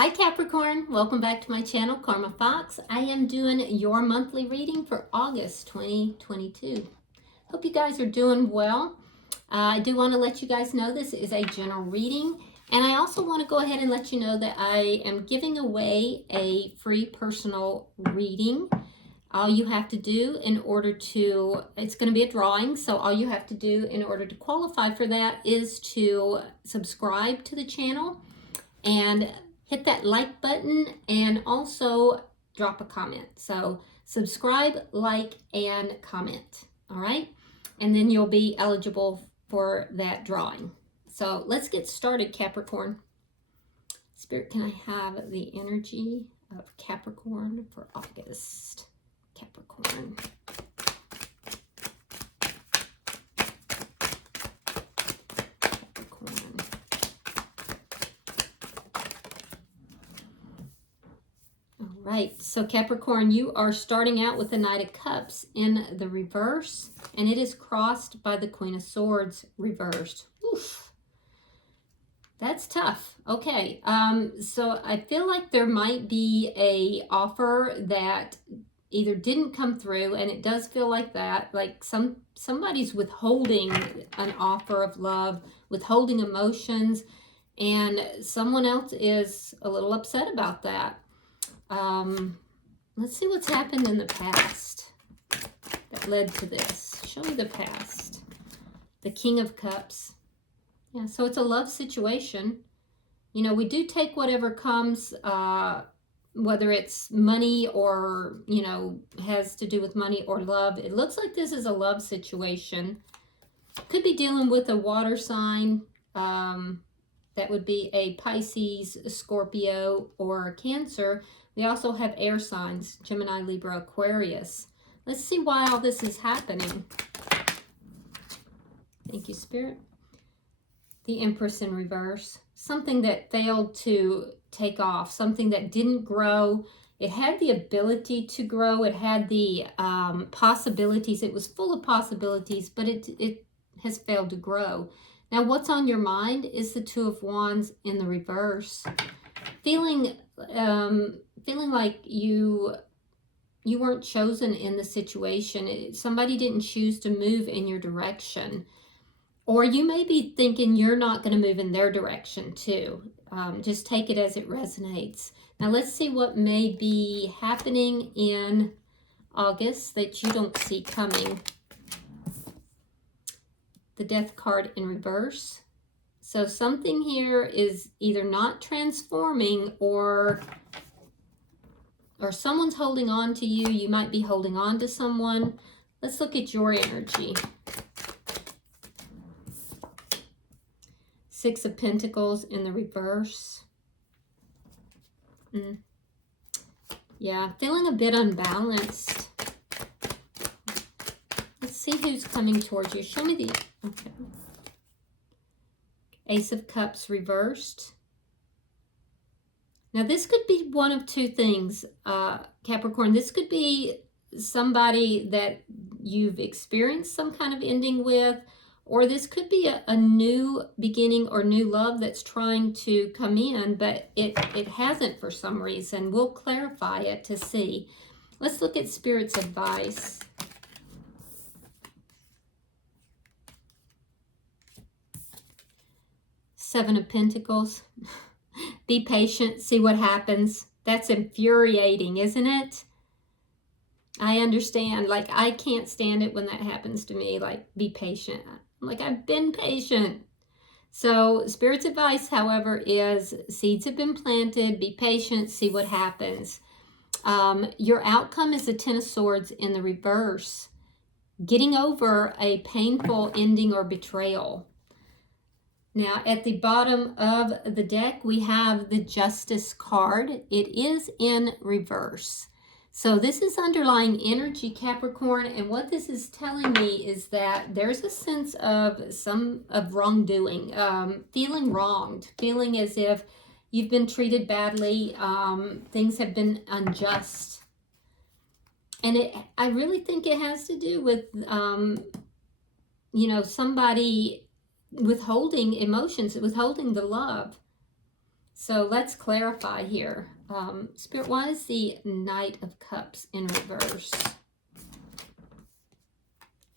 Hi Capricorn, welcome back to my channel, Karma Fox. I am doing your monthly reading for August 2022. Hope you guys are doing well. I do want to let you guys know this is a general reading, and I also want to go ahead and let you know that I am giving away a free personal reading. All you have to do in order to, it's going to be a drawing, so all you have to do in order to qualify for that is to subscribe to the channel and hit that like button and also drop a comment. So subscribe, like, and comment. All right. And then you'll be eligible for that drawing. So let's get started, Capricorn. Spirit, can I have the energy of Capricorn for August? Capricorn. Right, so Capricorn, you are starting out with the Knight of Cups in the reverse, and it is crossed by the Queen of Swords reversed. Oof, that's tough. Okay, so I feel like there might be a offer that either didn't come through, and it does feel like that, like somebody's withholding an offer of love, withholding emotions, and someone else is a little upset about that. Let's see what's happened in the past that led to this. Show me the past. The King of Cups. Yeah, so it's a love situation. You know, we do take whatever comes, whether it's money or, you know, has to do with money or love. It looks like this is a love situation. Could be dealing with a water sign. That would be a Pisces, a Scorpio, or a Cancer. We also have air signs, Gemini, Libra, Aquarius. Let's see why all this is happening. Thank you, Spirit. The Empress in reverse. Something that failed to take off, something that didn't grow. It had the ability to grow. It had the possibilities. It was full of possibilities, but it has failed to grow. Now, what's on your mind is the Two of Wands in the reverse. Feeling like you weren't chosen in the situation. Somebody didn't choose to move in your direction. Or you may be thinking you're not going to move in their direction too. Just take it as it resonates. Now let's see what may be happening in August that you don't see coming. The Death card in reverse. So something here is either not transforming or someone's holding on to you. You might be holding on to someone. Let's look at your energy. Six of Pentacles in the reverse. Yeah, feeling a bit unbalanced. Let's see who's coming towards you. Show me the... Okay. Ace of Cups reversed. Now, this could be one of two things, Capricorn. This could be somebody that you've experienced some kind of ending with, or this could be a new beginning or new love that's trying to come in, but it hasn't for some reason. We'll clarify it to see. Let's look at Spirit's advice. Seven of Pentacles. Be patient, see what happens. That's infuriating, isn't it? I understand. Like, I can't stand it when that happens to me. Like, be patient. Like, I've been patient. So, Spirit's advice, however, is seeds have been planted. Be patient, see what happens. Your outcome is the Ten of Swords in the reverse. Getting over a painful ending or betrayal. Now, at the bottom of the deck, we have the Justice card. It is in reverse. So this is underlying energy, Capricorn, and what this is telling me is that there's a sense of wrongdoing, feeling wronged, feeling as if you've been treated badly, things have been unjust. And I really think it has to do with, you know, somebody withholding emotions, withholding the love. So let's clarify here. Spirit, why is the Knight of Cups in reverse?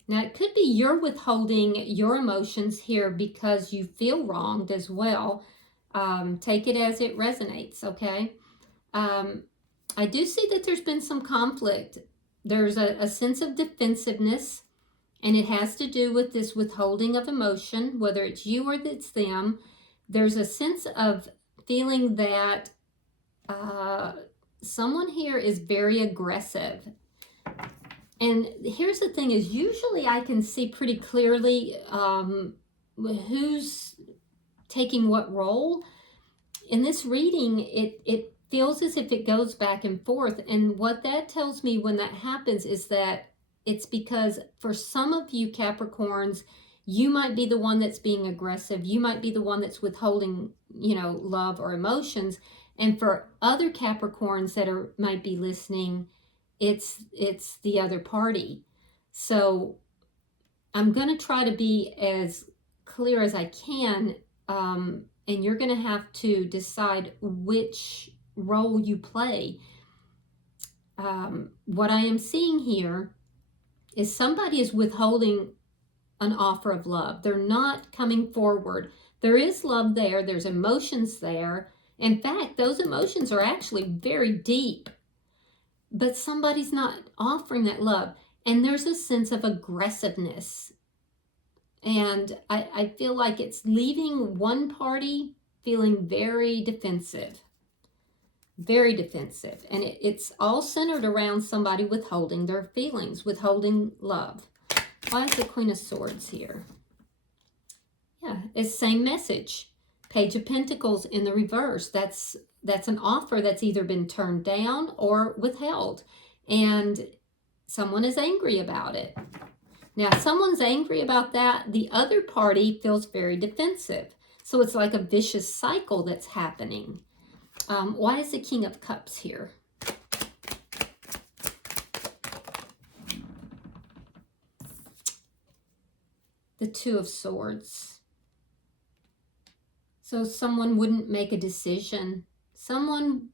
Now, it could be you're withholding your emotions here because you feel wronged as well. Take it as it resonates, okay? I do see that there's been some conflict. There's a sense of defensiveness, and it has to do with this withholding of emotion, whether it's you or it's them. There's a sense of feeling that someone here is very aggressive. And here's the thing is, usually I can see pretty clearly who's taking what role. In this reading, it feels as if it goes back and forth. And what that tells me when that happens is that it's because for some of you Capricorns, you might be the one that's being aggressive. You might be the one that's withholding, love or emotions. And for other Capricorns that might be listening, it's the other party. So I'm going to try to be as clear as I can, and you're going to have to decide which role you play. What I am seeing here is somebody is withholding an offer of love. They're not coming forward. There is love there. There's emotions there. In fact, those emotions are actually very deep. But somebody's not offering that love. And there's a sense of aggressiveness. And I feel like it's leaving one party feeling very defensive. Very defensive. And it's all centered around somebody withholding their feelings, withholding love. Why is the Queen of Swords here? Yeah, it's the same message. Page of Pentacles in the reverse. That's an offer that's either been turned down or withheld. And someone is angry about it. Now, if someone's angry about that, the other party feels very defensive. So it's like a vicious cycle that's happening. Why is the King of Cups here? The Two of Swords. So someone wouldn't make a decision. Someone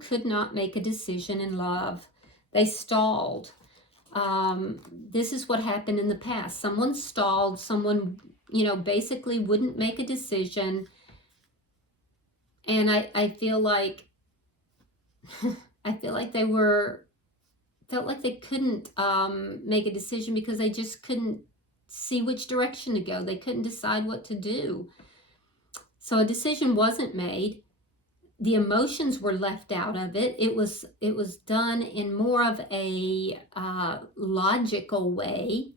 could not make a decision in love. They stalled. This is what happened in the past. Someone stalled. Someone, basically wouldn't make a decision. And I feel like they felt like they couldn't make a decision because they just couldn't see which direction to go. They couldn't decide what to do. So a decision wasn't made. The emotions were left out of it. It was done in more of a logical way.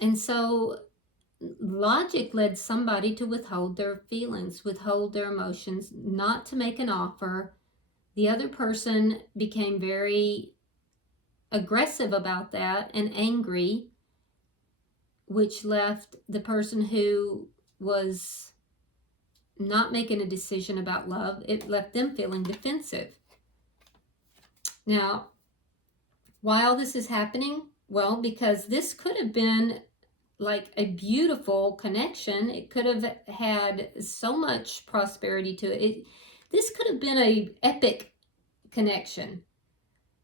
And so logic led somebody to withhold their feelings, withhold their emotions, not to make an offer. The other person became very aggressive about that and angry, which left the person who was not making a decision about love, it left them feeling defensive. Now, why all this is happening? Well, because this could have been like a beautiful connection. It could have had so much prosperity to it. This could have been an epic connection.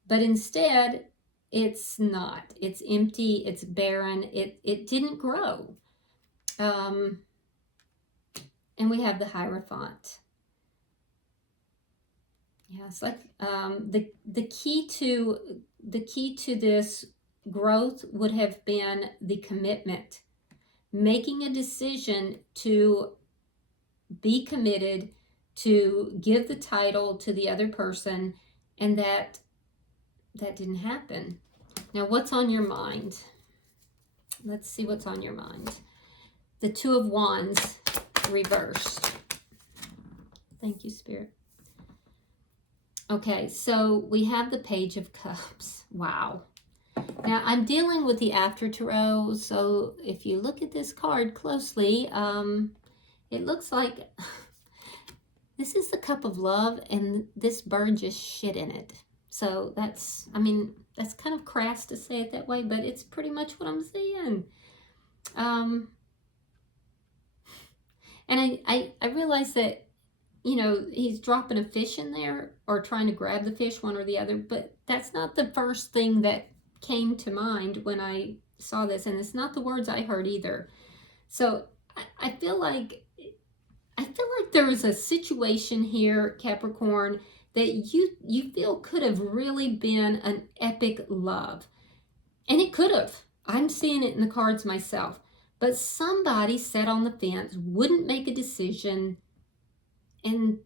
But instead, it's not. It's empty. It's barren. It didn't grow. And we have the Hierophant. Yeah, it's like the key to this growth would have been the commitment, making a decision to be committed, to give the title to the other person, and that didn't happen. Now, what's on your mind? Let's see what's on your mind. The Two of Wands reversed. Thank you, Spirit. Okay, so we have the Page of Cups. Wow. Now, I'm dealing with the After Tarot, so if you look at this card closely, it looks like this is the Cup of Love, and this bird just shit in it. So that's kind of crass to say it that way, but it's pretty much what I'm saying. And I realize that, you know, he's dropping a fish in there or trying to grab the fish, one or the other, but that's not the first thing that came to mind when I saw this, and it's not the words I heard either. So I feel like there is a situation here, Capricorn, that you feel could have really been an epic love. And it could have. I'm seeing it in the cards myself. But somebody sat on the fence, wouldn't make a decision, and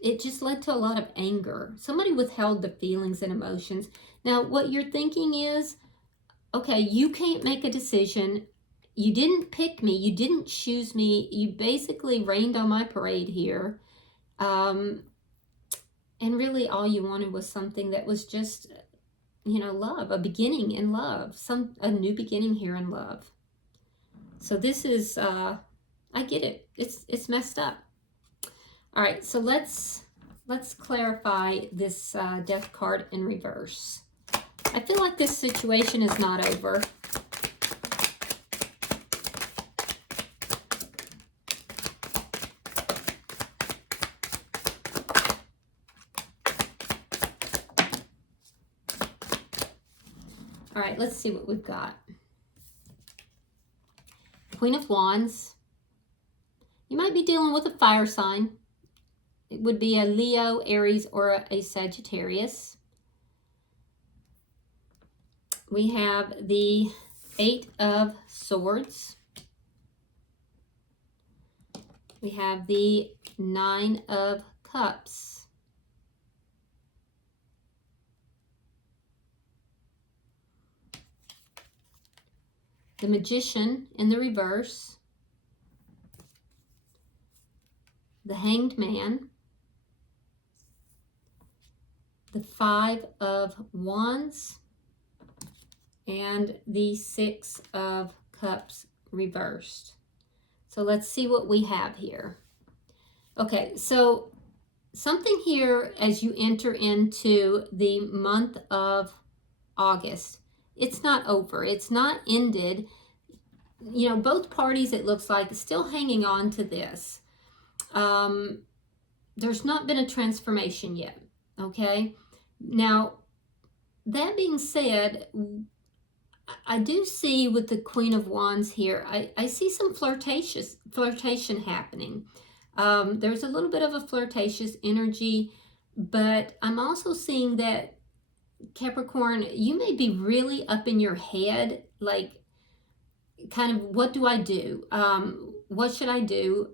it just led to a lot of anger. Somebody withheld the feelings and emotions. Now, what you're thinking is, okay, you can't make a decision. You didn't pick me. You didn't choose me. You basically rained on my parade here. And really all you wanted was something that was just, you know, love, a beginning in love, a new beginning here in love. So this is, I get it. It's messed up. All right, so let's clarify this death card in reverse. I feel like this situation is not over. All right, let's see what we've got. Queen of Wands. You might be dealing with a fire sign. It would be a Leo, Aries, or a Sagittarius. We have the Eight of Swords. We have the Nine of Cups. The Magician in the reverse. The Hanged Man. The Five of Wands. And the Six of Cups reversed. So let's see what we have here. Okay, so something here as you enter into the month of August, it's not over. It's not ended. You know, both parties, it looks like, still hanging on to this. There's not been a transformation yet, okay? Now, that being said, I do see with the Queen of Wands here, I see some flirtation happening. There's a little bit of a flirtatious energy, but I'm also seeing that, Capricorn, you may be really up in your head, like, kind of, what do I do? What should I do?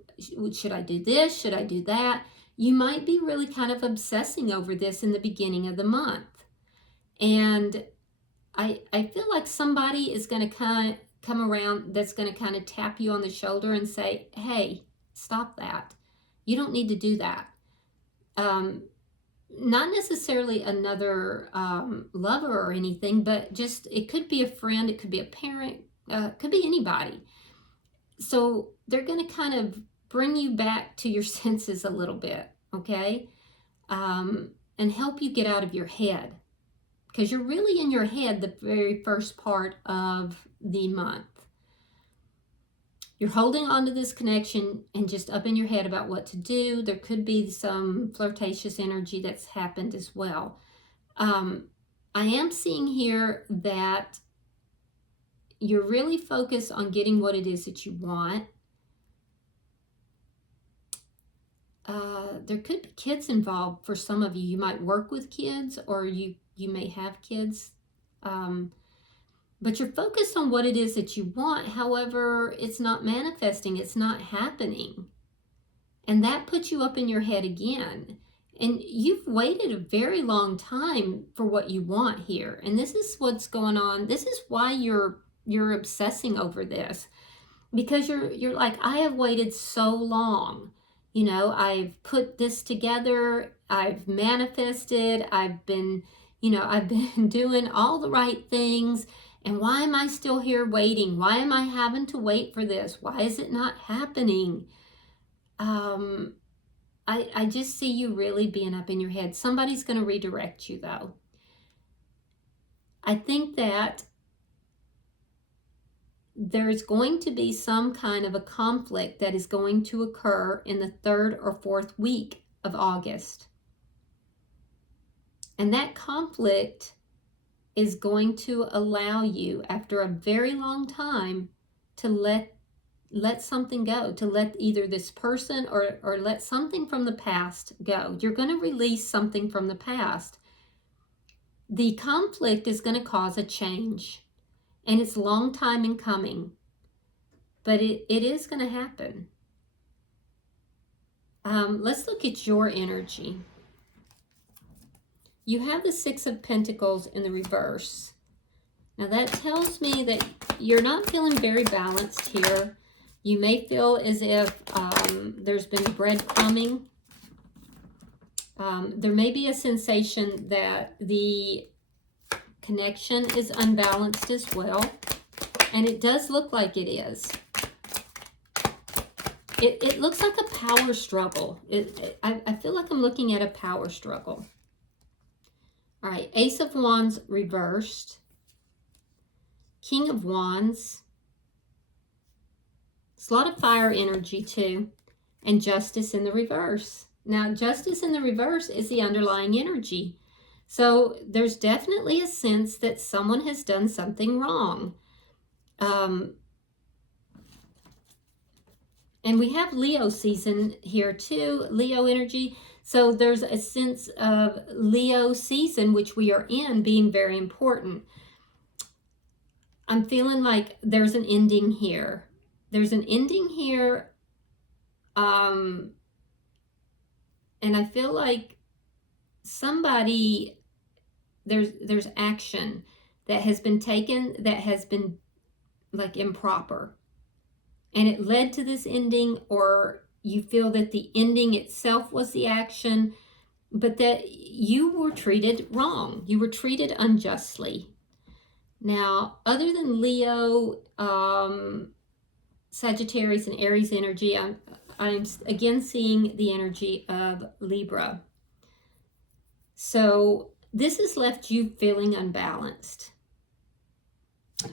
Should I do this? Should I do that? You might be really kind of obsessing over this in the beginning of the month. And I feel like somebody is going to kind of come around that's going to kind of tap you on the shoulder and say, hey, stop that. You don't need to do that. Not necessarily another lover or anything, but just, it could be a friend, it could be a parent, it could be anybody. So they're going to kind of bring you back to your senses a little bit, okay? And help you get out of your head. Because you're really in your head the very first part of the month. You're holding on to this connection and just up in your head about what to do. There could be some flirtatious energy that's happened as well. I am seeing here that you're really focused on getting what it is that you want. There could be kids involved for some of you. You might work with kids, or you may have kids. But you're focused on what it is that you want. However, it's not manifesting. It's not happening. And that puts you up in your head again. And you've waited a very long time for what you want here. And this is what's going on. This is why you're obsessing over this. Because you're like, I have waited so long. You know, I've put this together. I've manifested. I've been doing all the right things. And why am I still here waiting? Why am I having to wait for this? Why is it not happening? I just see you really being up in your head. Somebody's going to redirect you, though. I think that there's going to be some kind of a conflict that is going to occur in the 3rd or 4th week of August. And that conflict is going to allow you, after a very long time, to let something go, to let either this person or let something from the past go. You're going to release something from the past. The conflict is going to cause a change, and it's a long time in coming, but it is going to happen. Let's look at your energy. You have the 6 of Pentacles in the reverse. Now that tells me that you're not feeling very balanced here. You may feel as if there's been breadcrumbing. There may be a sensation that the connection is unbalanced as well. And it does look like it is. It looks like a power struggle. I feel like I'm looking at a power struggle. All right, Ace of Wands reversed. King of Wands. It's a lot of fire energy too. And Justice in the reverse. Now, Justice in the reverse is the underlying energy. So there's definitely a sense that someone has done something wrong. And we have Leo season here too, Leo energy. So there's a sense of Leo season, which we are in, being very important. I'm feeling like there's an ending here. There's an ending here. And I feel like somebody, there's action that has been taken that has been like improper. And it led to this ending, or you feel that the ending itself was the action, but that you were treated wrong. You were treated unjustly. Now, other than Leo, Sagittarius, and Aries energy, I'm again seeing the energy of Libra. So this has left you feeling unbalanced.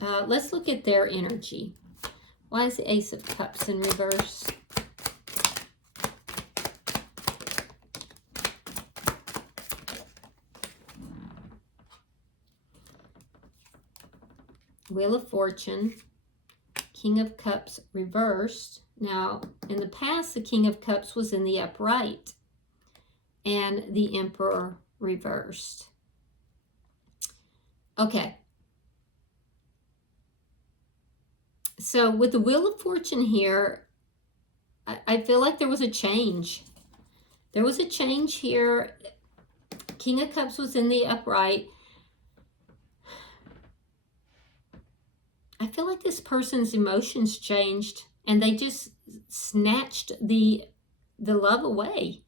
Let's look at their energy. Why is the Ace of Cups in reverse? Wheel of Fortune, King of Cups reversed. Now, in the past, the King of Cups was in the upright, and the Emperor reversed. Okay. So with the Wheel of Fortune here, I feel like there was a change. There was a change here. King of Cups was in the upright. I feel like this person's emotions changed, and they just snatched the love away.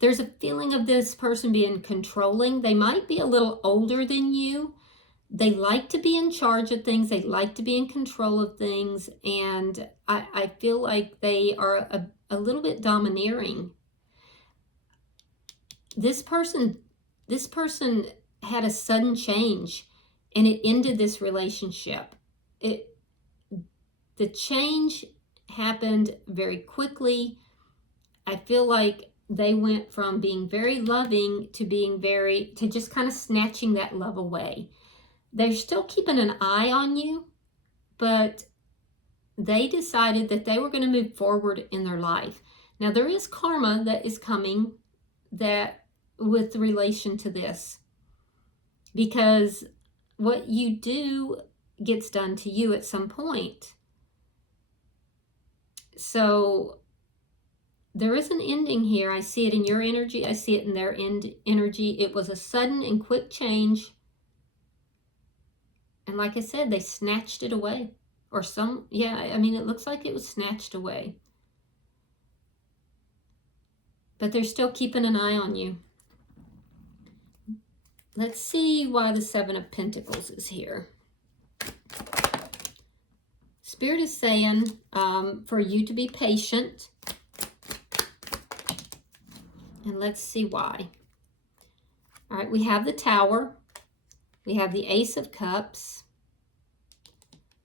There's a feeling of this person being controlling. They might be a little older than you. They like to be in charge of things. They like to be in control of things. And I feel like they are a little bit domineering. This person had a sudden change, and it ended this relationship. The change happened very quickly. I feel like they went from being very loving to being to just kind of snatching that love away. They're still keeping an eye on you, but they decided that they were going to move forward in their life. Now, there is karma that is coming that with relation to this, because what you do gets done to you at some point. So there is an ending here. I see it in your energy. I see it in their energy. It was a sudden and quick change. And like I said, they snatched it away. Or I mean, it looks like it was snatched away. But they're still keeping an eye on you. Let's see why the 7 of Pentacles is here. Spirit is saying for you to be patient. And let's see why. All right, we have the Tower. We have the Ace of Cups.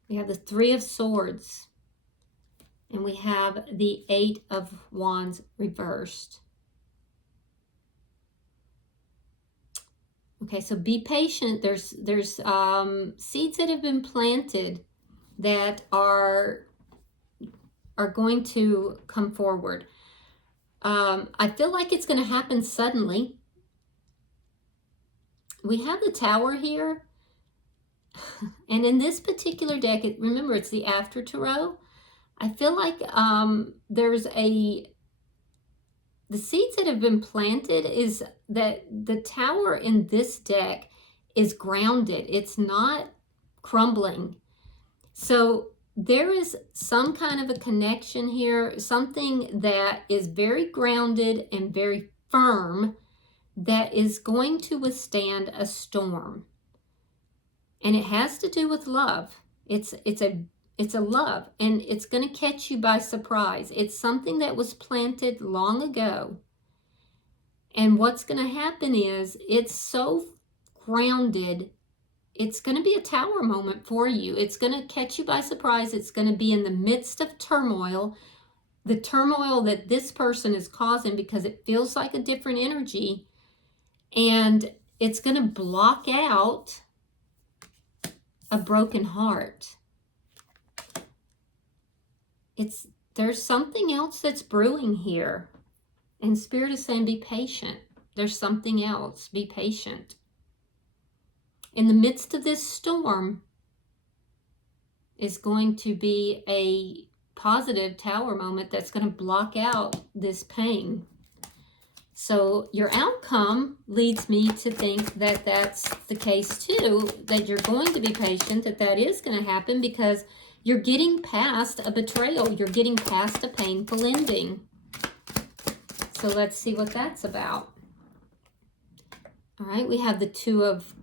We have the Three of Swords. And we have the Eight of Wands reversed. Okay, so be patient. There's seeds that have been planted that are going to come forward. I feel like it's going to happen suddenly. We have the Tower here. And in this particular deck, remember it's the After Tarot. I feel like there's the seeds that have been planted is that the Tower in this deck is grounded. It's not crumbling. So there is some kind of a connection here, something that is very grounded and very firm that is going to withstand a storm. And it has to do with love. It's a love, and it's going to catch you by surprise. It's something that was planted long ago. And what's going to happen is it's so grounded, it's going to be a tower moment for you. It's going to catch you by surprise. It's going to be in the midst of turmoil, the turmoil that this person is causing because it feels like a different energy. And it's going to block out a broken heart. There's something else that's brewing here. And Spirit is saying, be patient. There's something else. Be patient. In the midst of this storm is going to be a positive Tower moment that's going to block out this pain. So your outcome leads me to think that that's the case too, that you're going to be patient, that is going to happen because you're getting past a betrayal. You're getting past a painful ending. So let's see what that's about. All right, we have the Two of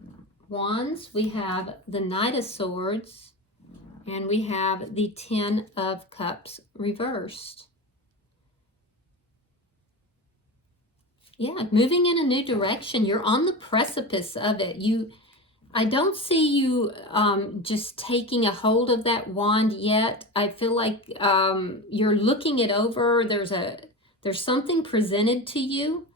Wands. We have the Knight of Swords. And we have the Ten of Cups reversed. Yeah, moving in a new direction. You're on the precipice of it. I don't see you just taking a hold of that wand yet. I feel like you're looking it over. There's something presented to you.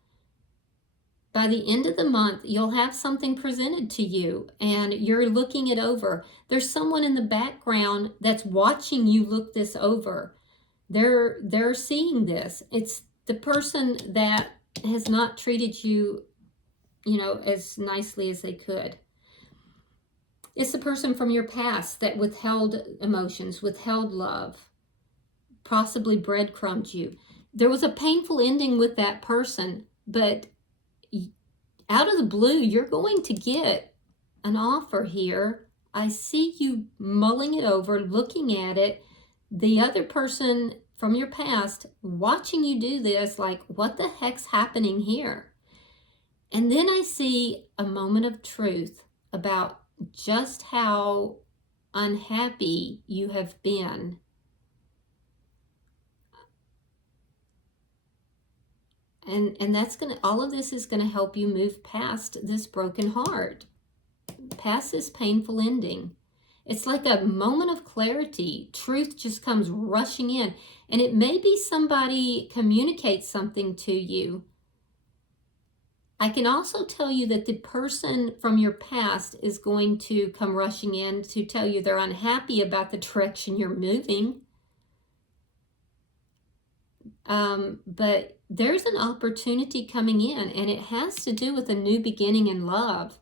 By the end of the month, you'll have something presented to you and you're looking it over. There's someone in the background that's watching you look this over. They're seeing this. It's the person that has not treated you, as nicely as they could. It's the person from your past that withheld emotions, withheld love, possibly breadcrumbed you. There was a painful ending with that person, but out of the blue, you're going to get an offer here. I see you mulling it over, looking at it. The other person from your past watching you do this, like, what the heck's happening here? And then I see a moment of truth about just how unhappy you have been. And that's all of this is gonna help you move past this broken heart, past this painful ending. It's like a moment of clarity. Truth just comes rushing in. And it may be somebody communicates something to you. I can also tell you that the person from your past is going to come rushing in to tell you they're unhappy about the direction you're moving. But there's an opportunity coming in, and it has to do with a new beginning in love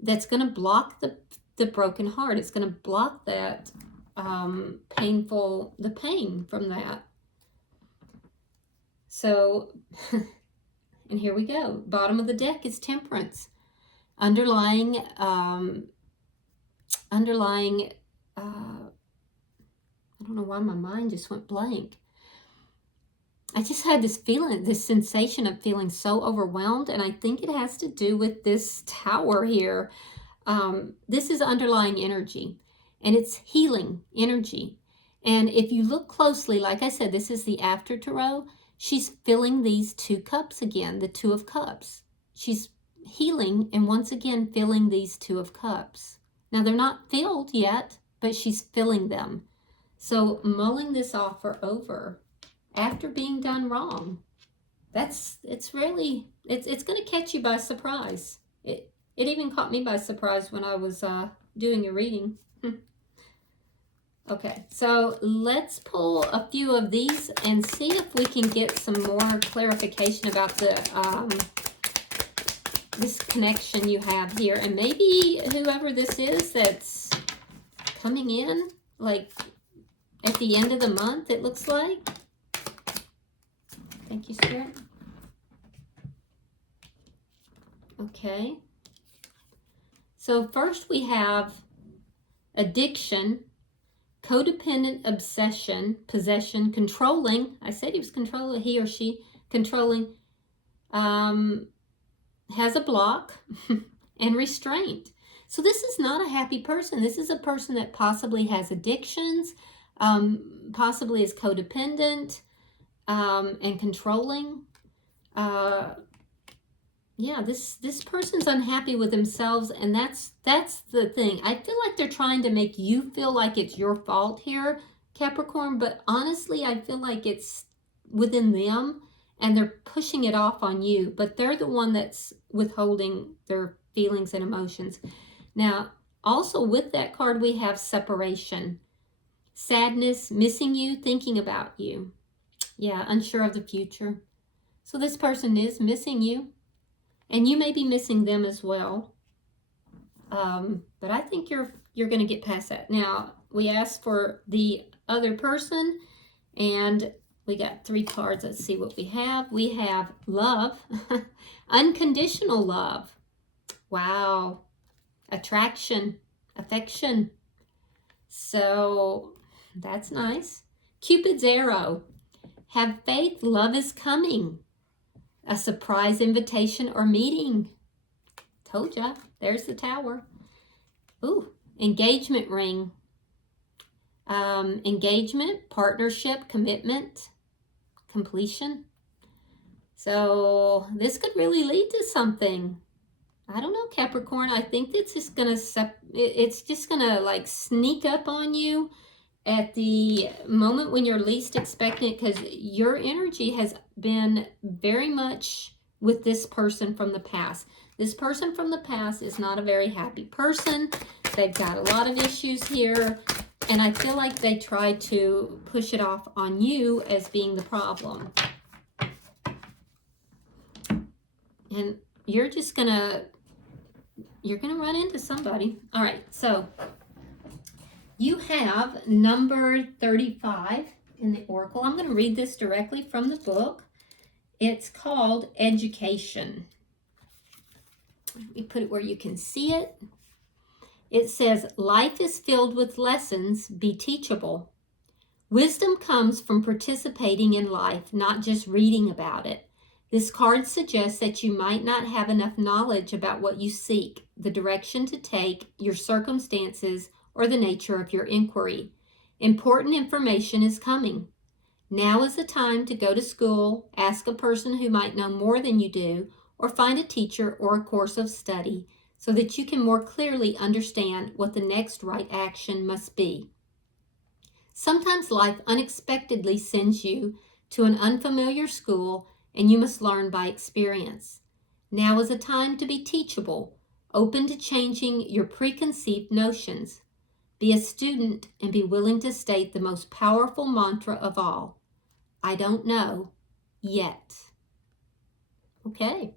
that's going to block the broken heart. It's going to block that the pain from that. So, and here we go. Bottom of the deck is Temperance. Underlying, I don't know why my mind just went blank. I just had this feeling, this sensation of feeling so overwhelmed, and I think it has to do with this Tower here. This is underlying energy, and it's healing energy. And if you look closely, like I said, this is the After Tarot. She's filling these two cups again, the Two of Cups. She's healing and once again filling these Two of Cups. Now, they're not filled yet. but she's filling them. So mulling this offer over after being done wrong, it's going to catch you by surprise. It even caught me by surprise when I was doing a reading. Okay, so let's pull a few of these and see if we can get some more clarification about the this connection you have here. And maybe whoever this is that's coming in, like at the end of the month, it looks like. Thank you, Spirit. Okay. So first we have addiction, codependent obsession, possession, controlling. I said he was controlling, he or she, controlling, has a block, and restraint. So this is not a happy person. This is a person that possibly has addictions, possibly is codependent, and controlling. Yeah, this person's unhappy with themselves, and that's the thing. I feel like they're trying to make you feel like it's your fault here, Capricorn, but honestly, I feel like it's within them, and they're pushing it off on you, but they're the one that's withholding their feelings and emotions. Now, also with that card, we have separation, sadness, missing you, thinking about you. Yeah, unsure of the future. So this person is missing you. And you may be missing them as well. But I think you're going to get past that. Now, we asked for the other person, and we got 3 cards. Let's see what we have. We have love, unconditional love. Wow. Attraction, affection. So that's nice. Cupid's arrow. Have faith, love is coming. A surprise invitation or meeting. Told ya. There's the Tower. Ooh, engagement ring. Engagement, partnership, commitment, completion. So this could really lead to something. I don't know, Capricorn. I think it's just gonna like sneak up on you at the moment when you're least expecting it, because your energy has been very much with this person from the past. This person from the past is not a very happy person. They've got a lot of issues here, and I feel like they try to push it off on you as being the problem. And you're gonna run into somebody. All right, so you have number 35 in the Oracle. I'm going to read this directly from the book. It's called Education. Let me put it where you can see it. It says, life is filled with lessons, be teachable. Wisdom comes from participating in life, not just reading about it. This card suggests that you might not have enough knowledge about what you seek, the direction to take, your circumstances, or the nature of your inquiry. Important information is coming. Now is the time to go to school, ask a person who might know more than you do, or find a teacher or a course of study so that you can more clearly understand what the next right action must be. Sometimes life unexpectedly sends you to an unfamiliar school, and you must learn by experience. Now is a time to be teachable, open to changing your preconceived notions. Be a student and be willing to state the most powerful mantra of all. I don't know yet. Okay,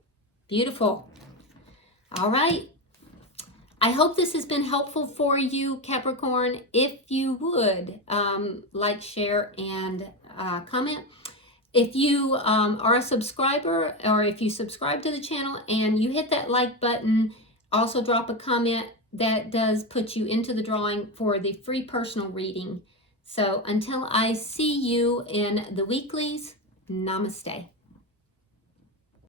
beautiful. All right. I hope this has been helpful for you, Capricorn. If you would like, share, and comment. If you are a subscriber, or if you subscribe to the channel and you hit that like button, also drop a comment. That does put you into the drawing for the free personal reading. So until I see you in the weeklies, namaste.